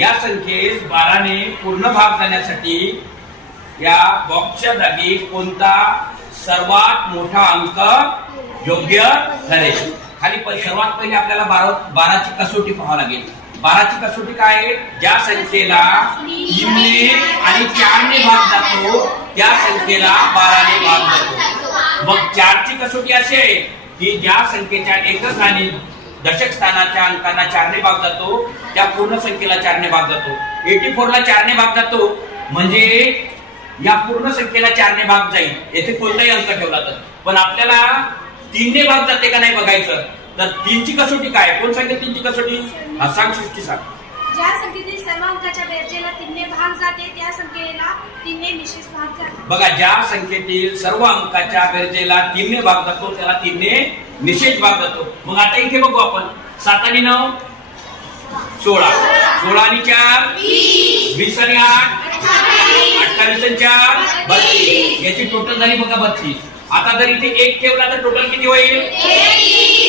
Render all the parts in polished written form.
या संख्येस 12 ने पूर्ण भाग जाण्यासाठी या बॉक्सच्या जागी कोणता सर्वात मोठा अंक योग्य ठरेल? खाली सर्वात पहिले आपल्याला 12 ची कसोटी पाहावी लागेल. 12 ची कसोटी काय आहे? ज्या संख्येला 3 ने आणि 4 ने भाग जातो त्या संख्येला 12 ने भाग जातो. मग 4 ची कसोटी अशी आहे की ज्या संख्येच्या एकक आणि दशक स्थानाच्या अंकांना 4 ने भाग जातो त्या पूर्ण संख्येला 4 ने भाग जातो. 84 ला 4 ने भाग जातो म्हणजे या पूर्ण संख्येला 4 ने भाग जाईल. येथे कोणताही अंक ठेवला तर. पण आपल्याला 3 ने भाग जाते का नाही बघायचं. तर 3 ची कसोटी काय? कोण सांगेल 3 ची कसोटी? हा सांग सृष्टी सांग. ज्या संख्येतील सर्व अंकाच्या बेरजेला 3 ने भाग जाते त्या संख्येला 3 ने निश्चित भाग जातो. बघा, ज्या संख्येतील सर्व अंकाच्या बेरजेला 3 ने भाग जातो त्याला 3 ने निषेध भाग जातो. मग आता इथे बघू आपण 7 आणि 9 16, 16 आणि 4 20 आणि 8 28 आणि 4 32. याची टोटल झाली बघा 32. आता जर इथे 1 ठेवला तर टोटल किती होईल?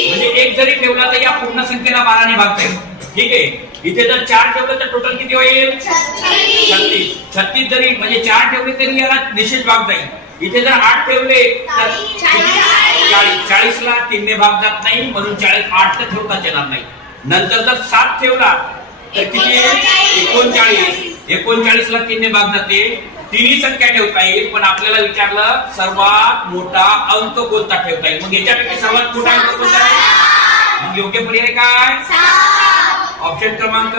म्हणजे 1 जरी ठेवला तर या पूर्ण संख्येला 12 ने भाग जाईल. ठीक आहे. इथे जर 4 ठेवलं तर टोटल किती होईल? 36. 36 जरी म्हणजे 4 ठेवले तरी याला निश्चित भाग जाईल. इथे जर 8 ठेवले तर 40. 40 ला 3 ने भाग जात नाही म्हणून 40 8 तर ठेवताच येणार नाही. नंतर जर 7 ठेवला तर किती? 39. 39 ला 3 ने भाग जाते. तिन्ही संख्या ठेवता येईल पण आपल्याला विचारलं सर्वात मोठा अंक कोणता ठेवता येईल. मग याच्यापैकी सर्वात मोठा अंक कोणता आहे? मग योग्य पर्याय काय? ऑप्शन क्रमांक